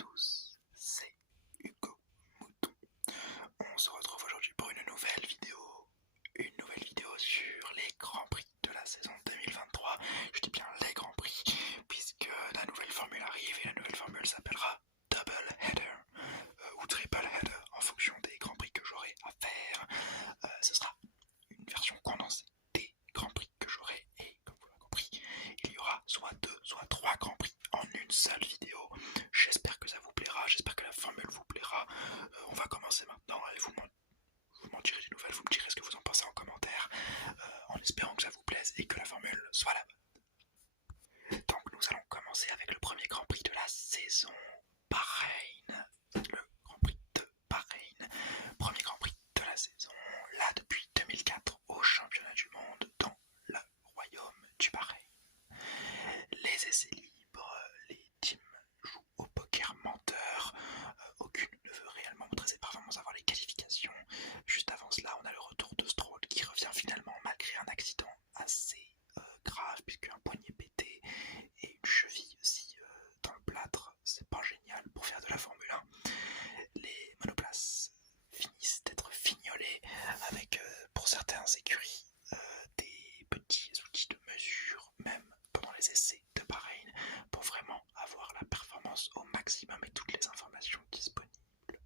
tous, c'est Hugo Mouton. On se retrouve aujourd'hui pour une nouvelle vidéo sur les Grands Prix de la saison 2023. Je dis bien les Grands Prix, puisque la nouvelle formule arrive et la nouvelle formule s'appellera Double Header ou Triple Header en fonction des Grands Prix que j'aurai à faire. Ce sera une version condensée des Grands Prix que j'aurai et comme vous l'avez compris, il y aura soit 2, soit 3 Grands Prix en une seule vidéo. J'espère que ça vous plaira, j'espère que la formule vous plaira. On va commencer maintenant et vous m'en direz des nouvelles, vous me direz ce que vous en pensez en commentaire, en espérant que ça vous plaise et que la formule soit la bonne. Donc nous allons commencer avec le premier Grand Prix de la saison, Bahreïn. Le Grand Prix de Bahreïn, premier Grand Prix de la saison, là depuis 2004 au championnat du monde dans le royaume du Bahreïn. Les essais libres, les teams jouent au poker menteur, aucune ne veut réellement montrer ses performances avant les qualifications. Juste avant cela, on a le retour de Stroll qui revient finalement malgré un accident assez grave, puisque un poignet pété et une cheville aussi dans le plâtre, c'est pas génial pour faire de la Formule 1. Les monoplaces finissent d'être fignolées avec pour certains écuries des petits outils de mesure, même pendant les essais de Bahreïn, pour vraiment avoir la performance au maximum et toutes les informations disponibles.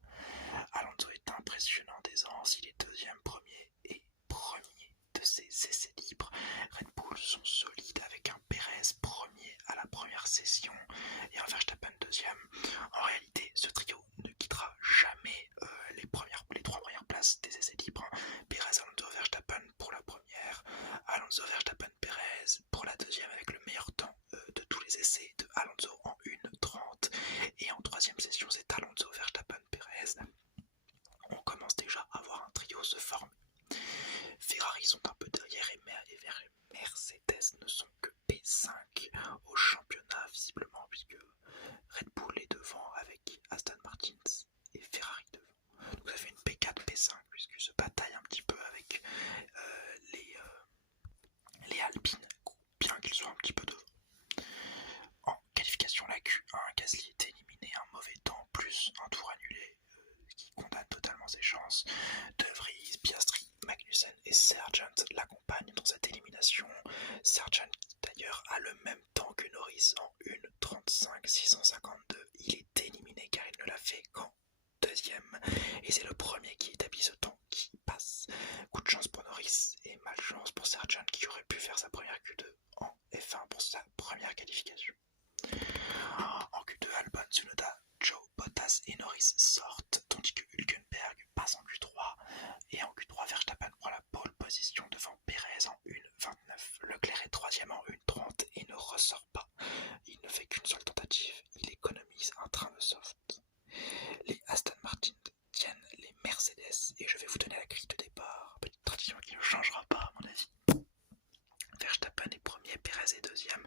Alonso est impressionnant d'aisance, il est deuxième, premier et premier de ses essais libres. Red Bull sont solides avec un Perez premier à la première session et un Verstappen deuxième. En réalité, ce trio ne quittera jamais les trois premières places des essais libres. Perez, Alonso, Verstappen pour la première, Alonso, Verstappen, Perez pour la deuxième avec le meilleur temps de tous les essais de Alonso en 1:30. Et en troisième session, c'est Alonso, Verstappen, Perez. On commence déjà à voir un trio se former. Ferrari sont un peu derrière et Mercedes ne sont que P5 au championnat visiblement, puisque Red Bull est devant avec Aston Martin et Ferrari devant. Donc ça fait une P4, P5 puisque se bataille un petit peu avec les Alpines, bien qu'ils soient un petit peu devant. En qualification, la Q1, Gasly est éliminé, un mauvais temps plus un tour annulé qui condamne totalement ses chances. De Vries, Piastri, Magnussen et Sargent l'accompagnent dans cette élimination. Sargent qui d'ailleurs a le même temps que Norris en 1:35,652. Il est éliminé car il ne l'a fait qu'en deuxième et c'est le premier qui établit ce temps qui passe. Coup de chance pour Norris et malchance pour Sargent qui aurait pu faire sa première Q2 en F1 pour sa première qualification. En Q2, Albon, Tsunoda, Joe, Bottas et Norris sortent, tandis que Hülkenberg passe en Q3. Et en Q3, Verstappen prend la pole position devant Perez en 1:29. Leclerc est troisième en 1:30 et ne ressort pas. Il ne fait qu'une seule tentative, il économise un train de soft. Les Aston Martin tiennent les Mercedes et je vais vous donner la grille de départ. Petite tradition qui ne changera pas à mon avis. Verstappen est premier, Perez est deuxième,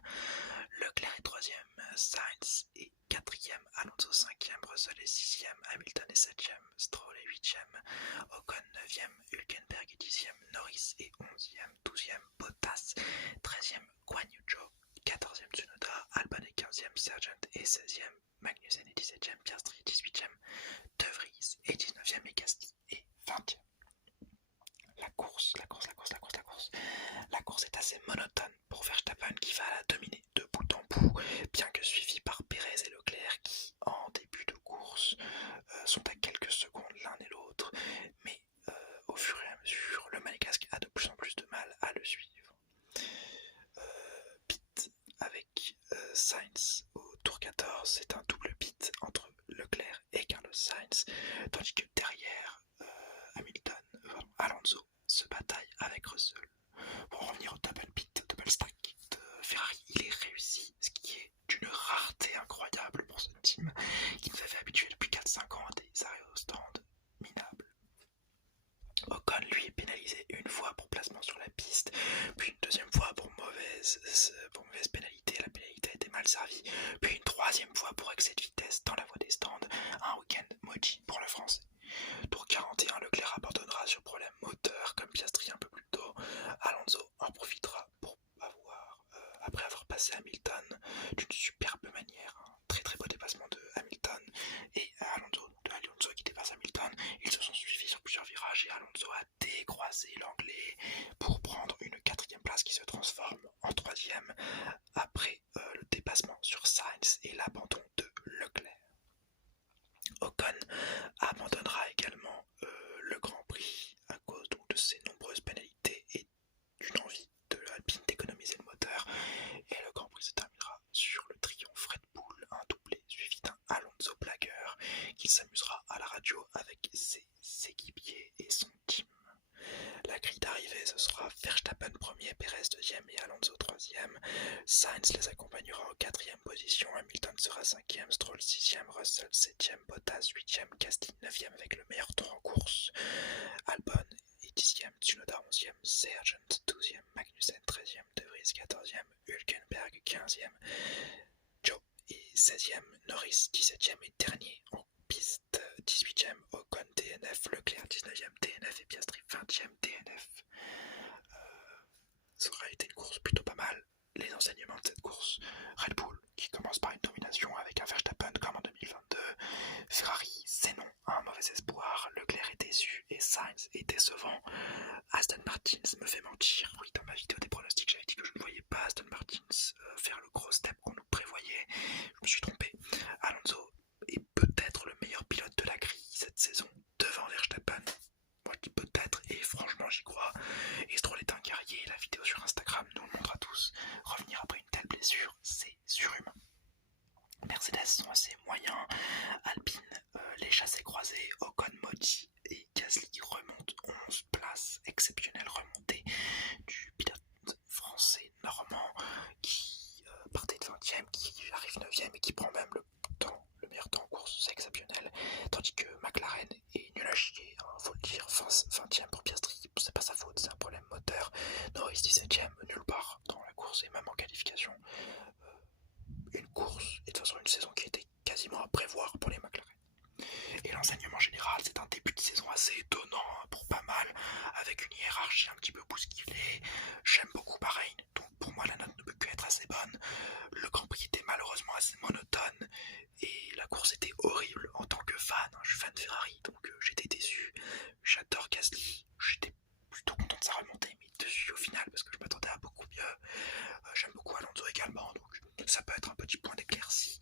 Leclerc est troisième, Sainz est quatrième, Alonso cinquième, Russell est sixième, Hamilton est septième, Stroll est huitième, Ocon neuvième, Hülkenberg est dixième, Norris est onzième, douzième, Bottas, treizième, Guan Yu Zhou, quatorzième, Tsunoda, Albon est quinzième, Sargent est seizième, Magnussen est dix-septième, Piastri est dix-huitième, De Vries est dix-neuvième et Gasly est vingtième. La course est assez monotone pour Verstappen qui va la dominer de bout en bout, bien que suivi par Perez et Leclerc qui, en début de course, sont à quelques secondes l'un et l'autre, mais au fur et à mesure, le Monégasque a de plus en plus de mal à le suivre. Pit avec Sainz au tour 14, c'est un double pit entre Leclerc et Carlos Sainz, tandis que derrière, Alonso se bataille avec Russell. Pour en revenir au double pit, double stack de Ferrari, il est réussi, ce qui est d'une rareté incroyable pour ce team qui nous avait habitués depuis 4-5 ans à des arrêts au stand minables. Ocon lui est pénalisé une fois pour placement sur la piste, puis une deuxième fois pour mauvaise pénalité, la pénalité a été mal servie, puis une troisième fois pour excès de vitesse dans la voie des stands, un week-end maudit pour le français. Tour 41, Leclerc abandonnera sur problème moteur comme Piastri un peu plus tôt. Alonso en profitera pour après avoir passé Hamilton d'une superbe manière. Un très très beau dépassement de Hamilton qu'il s'amusera à la radio avec ses équipiers et son team. La grille d'arrivée, ce sera Verstappen premier, Perez deuxième et Alonso troisième. Sainz les accompagnera en quatrième position, Hamilton sera cinquième, Stroll sixième, Russell septième, Bottas huitième, Gasly neuvième avec le meilleur temps en course. Albon est dixième, Tsunoda onzième, Sargent douzième, Magnussen treizième, De Vries quatorzième, Hülkenberg quinzième, Joe est 16e, Norris 17e et dernier en piste 18e, Ocon DNF, Leclerc 19e DNF et Piastri 20e DNF. Ça aurait été une course plutôt pas mal. Les enseignements de cette course, Red Bull qui commence par une domination avec un Verstappen comme en 2022, Ferrari c'est non, un mauvais espoir, Leclerc est déçu et Sainz est décevant. Aston Martin me fait mentir, oui dans ma vidéo des pronostics j'avais dit que je ne voyais pas Aston Martin faire le gros step qu'on nous prévoyait, je me suis trompé. Alonso est peut-être le meilleur pilote de la grille cette saison devant Verstappen. Moi je dis peut-être et franchement j'y crois. Et Stroll est un guerrier, la vidéo sur Instagram nous le montre à tous. Revenir après une telle blessure, c'est surhumain. Mercedes sont assez moyens, Alpine les chassés croisés, Ocon maudit et Gasly remonte 11 places, exceptionnelle remontée du pilote français normand qui partait de 20ème, qui arrive 9ème et qui prend même le meilleur temps en course, c'est exceptionnel, tandis que McLaren est nul à chier, hein, faut le dire, 20ème pour Piastri, c'est pas sa faute, c'est un problème moteur, Norris 17ème, nulle part dans la course et même en qualification, une course et de toute façon une saison qui était quasiment à prévoir pour les McLaren. Et l'enseignement général, c'est un début de saison assez étonnant pour pas mal, avec une hiérarchie un petit peu bousculée. J'aime beaucoup Bahreïn, donc pour moi la note ne peut que être assez bonne. Le Grand Prix était malheureusement assez monotone et la course était horrible en tant que fan. Je suis fan de Ferrari, donc j'étais déçu. J'adore Gasly, j'étais plutôt content de sa remontée, mais déçu au final parce que je m'attendais à beaucoup mieux. J'aime beaucoup Alonso également, donc ça peut être un petit point d'éclaircie.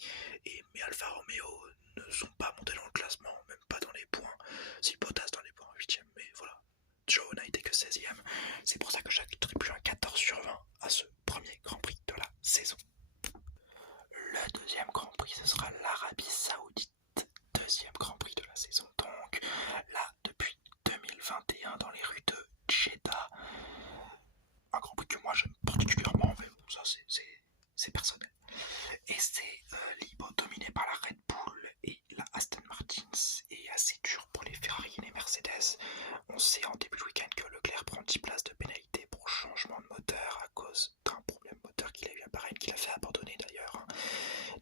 Mais Alfa Romeo ne sont pas montés dans le classement, même pas dans les points. Si Bottas dans les points 8ème, mais voilà. Joe n'a été que 16ème. C'est pour ça que j'attribue un 14 sur 20 à ce premier Grand Prix de la saison. Le deuxième Grand Prix, ce sera l'Arabie Saoudite. Deuxième Grand Prix de la saison, donc là, depuis 2021, dans les rues de Jeddah. Un Grand Prix que moi j'aime particulièrement, mais bon, ça c'est personnel. Et c'est libre, dominé par la Red Bull et la Aston Martin, et assez dur pour les Ferrari et les Mercedes. On sait en début de week-end que Leclerc prend 10 places de pénalité pour changement de moteur à cause d'un problème moteur qu'il a eu à Bahreïn, qu'il a fait abandonner d'ailleurs.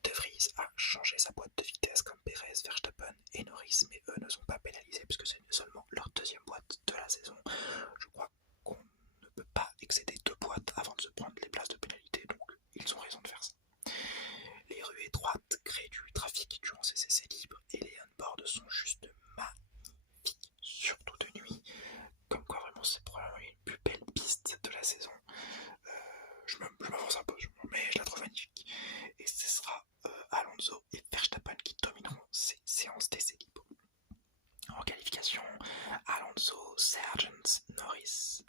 De Vries a changé sa boîte de vitesse comme Perez, Verstappen et Norris, mais eux ne sont pas pénalisés puisque c'est seulement leur deuxième boîte de la saison. Je crois qu'on ne peut pas excéder 2 boîtes avant de se prendre les places de pénalité, donc ils ont raison de faire ça. Les rues étroites créent du trafic durant ces essais libres et les on-boards sont juste magnifiques, surtout de nuit. Comme quoi vraiment c'est probablement une plus belle piste de la saison. Je m'avance un peu, mais je la trouve magnifique. Et ce sera Alonso et Verstappen qui domineront ces séances d'essais libres. En qualification, Alonso, Sargent, Norris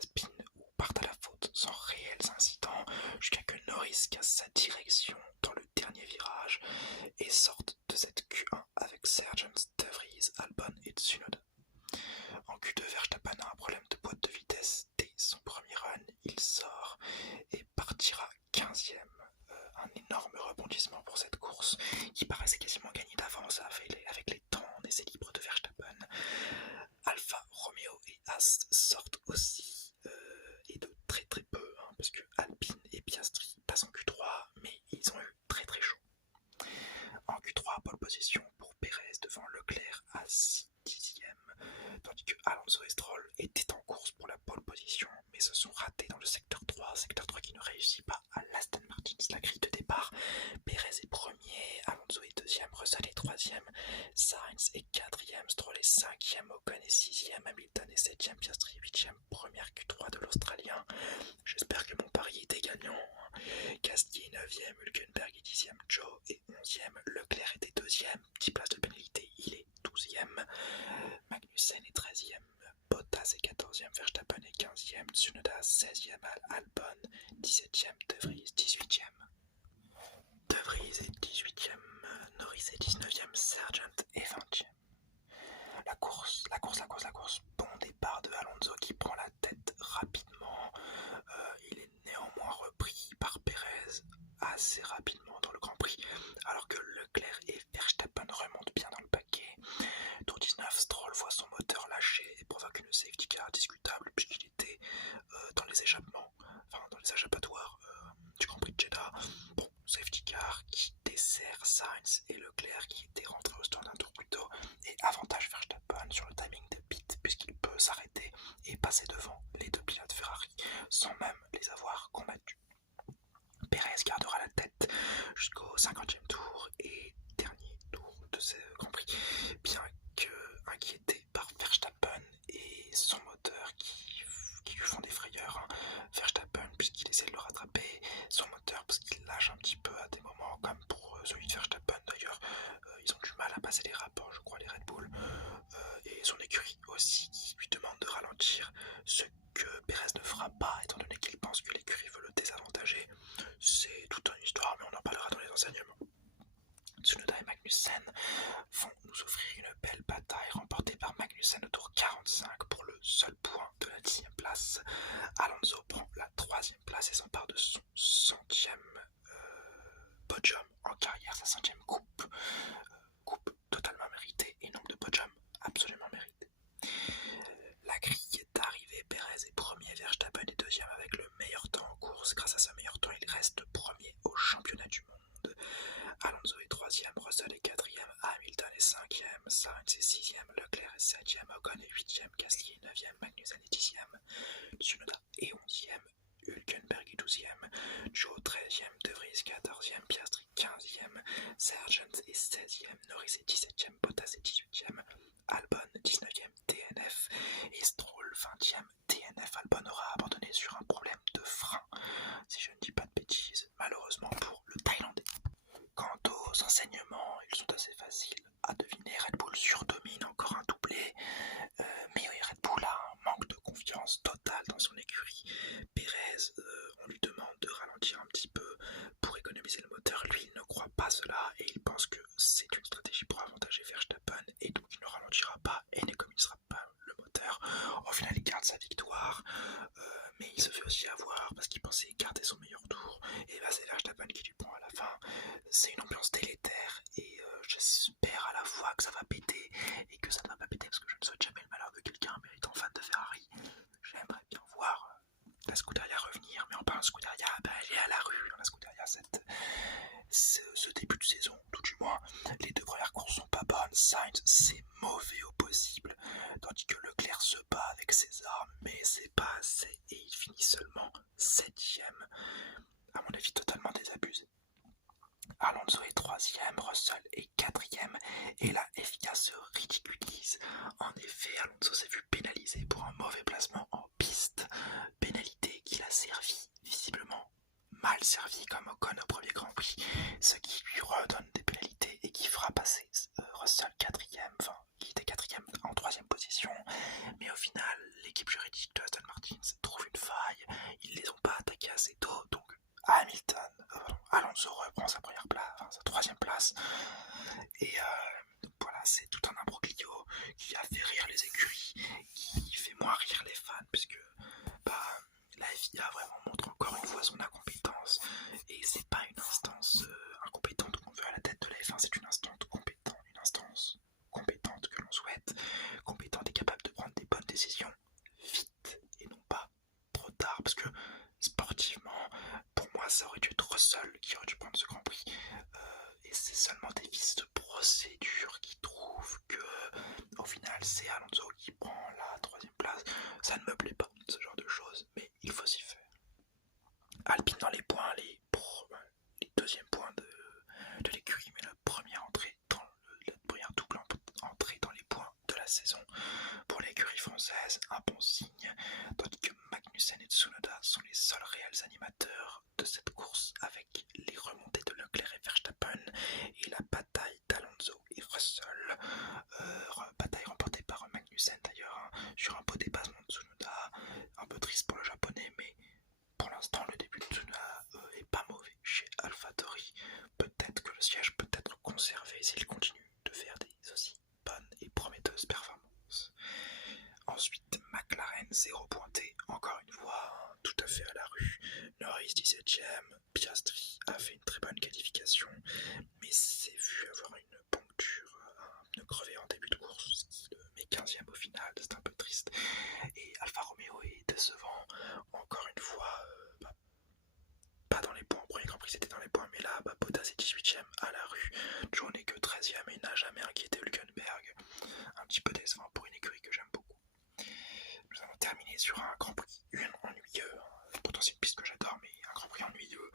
spin ou partent à la faute sans réels incidents jusqu'à que Norris casse sa direction dans le dernier virage et sorte de cette Q1 avec Sargent, De Vries, Albon et Tsunoda. En Q2, Verstappen a un problème de boîte de vitesse dès son premier run, il sort et partira 15ème. Un énorme rebondissement pour cette course qui paraissait quasiment gagnée d'avance avec les temps en essai libre de Verstappen. Alfa Romeo et As sortent aussi et de très très peu parce que Alpine et Piastri passent en Q3 mais ils ont eu très très chaud. En Q3, pole position pour Perez devant Leclerc à 10ème, tandis que Alonso et Stroll étaient en course pour la pole position mais se sont ratés dans le secteur 3 qui ne réussit pas à l'Aston Martin. La grille de départ, Perez est premier, Alonso est deuxième, Russell est troisième, Sainz est quatrième, Stroll est cinquième, Ocon est sixième, Hamilton est septième, Piastri est huitième, première Q3 de l'Australien. J'espère que mon pari était gagnant. Gasly est 9ème, Hülkenberg est 10ème, Joe est 11ème, Leclerc était 2ème, 10 places de pénalité, il est 12ème, Magnussen est 13ème, Bottas est 14ème, Verstappen est 15ème, Tsunoda 16ème, Albon 17ème, De Vries 18ème. De Vries est 18ème, Norris est 19ème, Sargent est Sainz et Leclerc qui étaient rentrés au stand un tour plus tôt, et avantage Verstappen sur le timing des pits puisqu'il peut s'arrêter et passer devant les deux pilotes Ferrari sans même les avoir combattus. Pérez gardera la tête jusqu'au 50e tour et dernier tour de ce Grand Prix, bien que inquiété par Verstappen et son moteur qui lui font des frayeurs. Verstappen puisqu'il essaie de le rattraper, son moteur parce qu'il lâche un petit peu à des moments, comme pour celui de Verstappen d'ailleurs. Ils ont du mal à passer les rapports, je crois, les Red Bull, et son écurie aussi qui lui demande de ralentir, ce que Pérez ne fera pas étant donné qu'il pense que l'écurie veut le désavantager. C'est toute une histoire, mais on en parlera dans les enseignements. Tsunoda et Magnussen vont nous offrir une belle bataille remportée par Magnussen au tour 45 pour le seul point de la 10e place. Alonso prend la 3e place et s'empare de son 100e podium en carrière, sa 100e coupe. Coupe totalement méritée et nombre de podiums absolument mérité. La grille est arrivée, Pérez est premier, Verstappen est deuxième avec le meilleur temps en course. Grâce à ce meilleur temps, il reste premier au championnat du monde. Alonso est troisième, Russell est quatrième, Hamilton est cinquième, Sainz est sixième, Leclerc est septième, Ocon est huitième, Gasly est neuvième, Magnussen est dixième, Tsunoda est onzième, Hülkenberg est douzième, Joe 13e, De Vries 14e, Piastri 15e, Sargent est 16e, Norris est 17e, Bottas est 18e, Albon 19e, DNF et Stroll 20e, DNF. Albon aura abandonné sur un problème de frein, si je ne dis pas de bêtises, malheureusement pour le Thaïlandais. Quant aux enseignements, ils sont assez faciles à deviner. Red Bull surdomine encore un doublé, mais oui, Red Bull a un manque de confiance totale dans son écurie. Pérez, on lui demande de ralentir un petit peu pour économiser le moteur. Lui, il ne croit pas cela et il pense que c'est une stratégie pour avantager Verstappen et donc il ne ralentira pas et n'économisera pas le moteur. Au final, il garde sa victoire, mais il se fait aussi avoir parce qu'il pensait garder son meilleur tour. Et là, c'est Verstappen qui lui prend à la fin. C'est une ambiance délétère et j'espère à la fois que ça va péter et que ça ne va pas péter parce que je ne souhaite jamais le malheur de quelqu'un, mais étant fan de Ferrari, j'aimerais bien voir la Scuderia revenir. Mais en parlant de Scuderia, elle est à la rue dans la Scuderia ce début de saison, tout du moins. Les deux premières courses sont pas bonnes, Sainz c'est mauvais au possible, tandis que Leclerc se bat avec ses armes, mais c'est pas assez et il finit seulement 7ème. À mon avis, totalement désabusé. Alonso est 3ème, Russell est 4ème, et la FIA se ridiculise. En effet, Alonso s'est vu pénalisé pour un mauvais placement en piste, pénalité qu'il a servi, visiblement mal servi comme Ocon au premier Grand Prix, ce qui lui redonne des pénalités et qui fera passer Russell 4ème, enfin qui était 4ème en 3ème position, mais au final l'équipe juridique de Aston Martin trouve une faille, ils les ont pas attaqués assez tôt, donc Alonso reprend sa première place, enfin sa 3ème place, et voilà, c'est tout un imbroglio qui a fait rire les écuries, qui fait moins rire les fans, puisque la FIA vraiment montre encore une fois son incompétence, et c'est pas une instance incompétente qu'on veut à la tête de la F1, c'est une instance compétente que l'on souhaite, compétente et capable de prendre des bonnes décisions vite et non pas trop tard, parce que sportivement, pour moi, ça aurait dû être Russell qui aurait dû prendre ce Grand Prix, et c'est seulement des vices de procédure qui trouvent que, au final, c'est Alonso qui prend la 3ème place. Ça ne me plaît pas, ce genre de choses, mais il faut s'y faire. Alpine dans les points, les 2e points de l'écurie, mais la première double entrée dans les points de la saison pour l'écurie française, un bon signe, tandis que Magnussen et Tsunoda sont les seuls réels animateurs de cette course avec les remontées de Leclerc et Verstappen et la bataille d'Alonso et Russell, bataille remportée par Magnussen d'ailleurs, sur un beau dépassement de Tsunoda, un peu triste pour le japonais, mais pour l'instant le début de Tsunoda est pas mauvais chez AlphaTauri. Peut-être que le siège peut être conservé s'il continue de faire des aussi bonnes et prometteuses performances. Ensuite, McLaren 0 pointé, encore une fois, tout à fait à la rue. Norris 17ème, Piastri a fait une très bonne qualification, mais s'est vu avoir une poncture, un pneu crevé en début de course, ce qui le met 15ème au final, c'est un peu triste. Et Alfa Romeo est décevant, encore une fois, pas dans les points. Au premier Grand Prix c'était dans les points, mais là, Bottas est 18ème à la rue. petit peu décevant pour une écurie que j'aime beaucoup. Nous allons terminer sur un Grand Prix ennuyeux. Pourtant c'est une piste que j'adore, mais un Grand Prix ennuyeux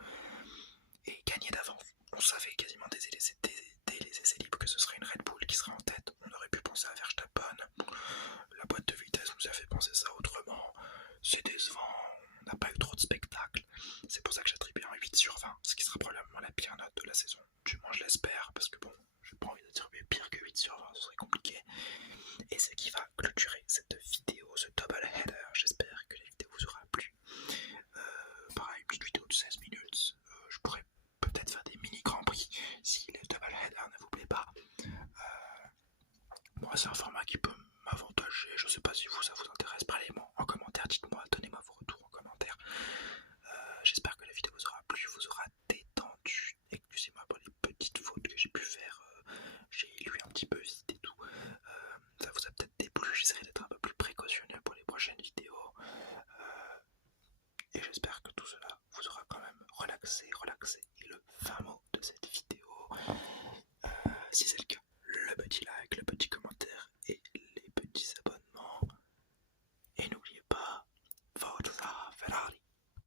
et gagné d'avance. On savait quasiment dès les essais libres que ce serait une Red Bull qui serait en tête. On aurait pu penser à Verstappen. La boîte de vitesse nous a fait penser ça autrement. C'est décevant, on n'a pas eu trop de spectacle. C'est pour ça que j'attribue un 8 sur 20, ce qui sera probablement la pire note de la saison. Du moins je l'espère, parce que bon, j'ai pas envie d'attribuer pire que 8 sur 20, ce serait compliqué. Et ce qui va clôturer cette vidéo, ce double header. J'espère que la vidéo vous aura plu. Pareil, une petite vidéo de 16 minutes. Je pourrais peut-être faire des mini Grand Prix si le double header ne vous plaît pas. Moi, c'est un format qui peut m'avantager. Je sais pas si ça vous intéresse. Parlez-moi en commentaire, dites-moi, donnez-moi vos retours en commentaire. J'espère que la vidéo vous aura plu, vous aura détendu. Excusez-moi pour les petites fautes que j'ai pu faire. J'ai lu un petit peu vite et tout. Ça vous a peut-être déplu. J'essaierai d'être un peu plus précautionneux pour les prochaines vidéos. Et j'espère que tout cela vous aura quand même relaxé. Et le fin mot